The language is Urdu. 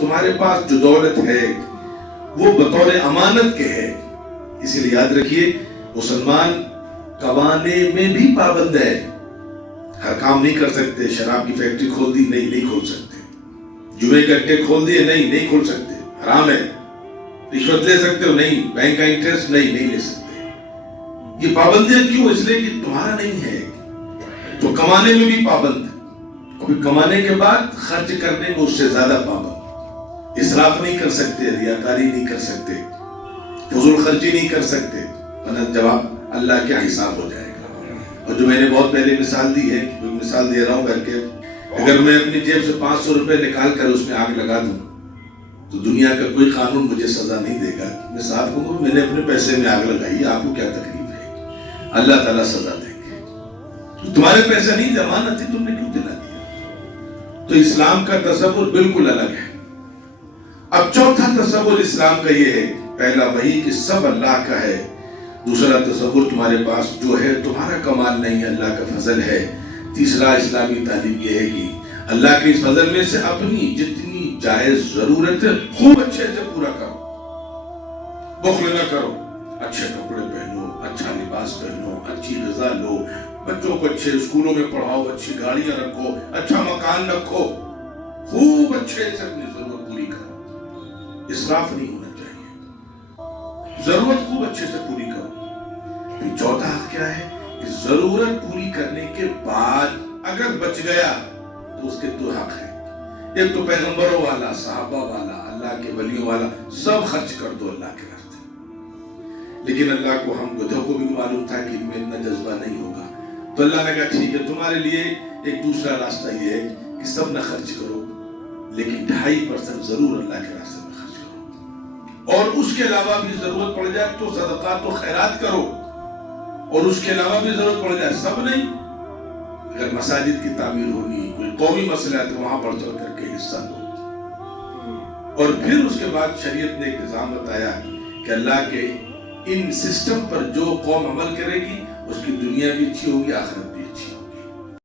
تمہارے پاس جو دولت ہے وہ بطور امانت کے ہے، اسی لیے یاد رکھیے مسلمان کمانے میں بھی پابند ہے، ہر کام نہیں کر سکتے۔ شراب کی فیکٹری کھول دی، نہیں کھول سکتے۔ جوئے کے اڈے کھول دیے، نہیں کھول سکتے، حرام ہے۔ رشوت لے سکتے ہو؟ نہیں۔ بینک کا انٹرسٹ؟ نہیں لے سکتے۔ یہ پابندیاں کیوں؟ اس لیے کہ تمہارا نہیں ہے۔ تو کمانے میں بھی پابند، اور کمانے کے بعد خرچ کرنے میں اس سے زیادہ پابند۔ اسراف نہیں کر سکتے، ریاکاری نہیں کر سکتے، فضول خرچی نہیں کر سکتے، ورنہ جواب اللہ کیا حساب ہو جائے گا۔ اور جو میں نے بہت پہلے مثال دی ہے، مثال دے رہا ہوں کر کے، اگر میں اپنی جیب سے 500 روپے نکال کر اس میں آگ لگا دوں تو دنیا کا کوئی قانون مجھے سزا نہیں دے گا۔ میں صاحب کو میں نے اپنے پیسے میں آگ لگائی، آپ کو کیا تکلیف ہے؟ اللہ تعالیٰ سزا دیں گے۔ تمہارے پیسے نہیں تھے، امانت تھی، تم نے کیوں دلا دیا؟ تو اسلام کا تصور بالکل الگ ہے۔ اب چوتھا تصور اسلام کا یہ ہے، پہلا وہی کہ سب اللہ کا ہے، دوسرا تصور تمہارے پاس جو ہے تمہارا کمال نہیں ہے، اللہ کا فضل ہے، تیسرا اسلامی تعلیم یہ ہے کہ اللہ کے اس فضل میں سے اپنی جتنی جائز ضرورت ہے خوب اچھے سے پورا کرو، بخل نہ کرو، اچھے کپڑے پہنو، اچھا لباس پہنو، اچھی غذا لو، بچوں کو اچھے اسکولوں میں پڑھاؤ، اچھی گاڑیاں رکھو، اچھا مکان رکھو، خوب اچھے سے اپنی ضرورت پوری کرو، اسراف نہیں ہونا چاہیے، ضرورت خوب اچھے سے پوری کرو۔ پھر چوتھا حق کیا ہے کہ ضرورت پوری کرنے کے بعد اگر بچ گیا تو اس کے دو حق ہیں، ایک تو پیغمبروں والا، صحابہ والا، اللہ کے ولیوں والا، سب خرچ کر دو اللہ کے راستے۔ لیکن اللہ کو ہم گدھوں کو بھی معلوم تھا کہ ان میں اتنا جذبہ نہیں ہوگا، تو اللہ نے کہا ٹھیک ہے تمہارے لیے ایک دوسرا راستہ یہ ہے کہ سب نہ خرچ کرو، لیکن 2.5% ضرور اللہ کے راستے میں خرچ کرو، اور اس کے علاوہ بھی ضرورت پڑ جائے تو صدقات و خیرات کرو، اور اس کے علاوہ بھی ضرورت پڑ جائے سب نہیں۔ اگر مساجد کی تعمیر ہونی، کوئی قومی مسئلہ ہے تو وہاں بڑھ چڑھ کر کے حصہ دو۔ اور پھر اس کے بعد شریعت نے ایک نظام بتایا کہ اللہ کے ان سسٹم پر جو قوم عمل کرے گی اس کی دنیا بھی اچھی ہوگی، آخرت بھی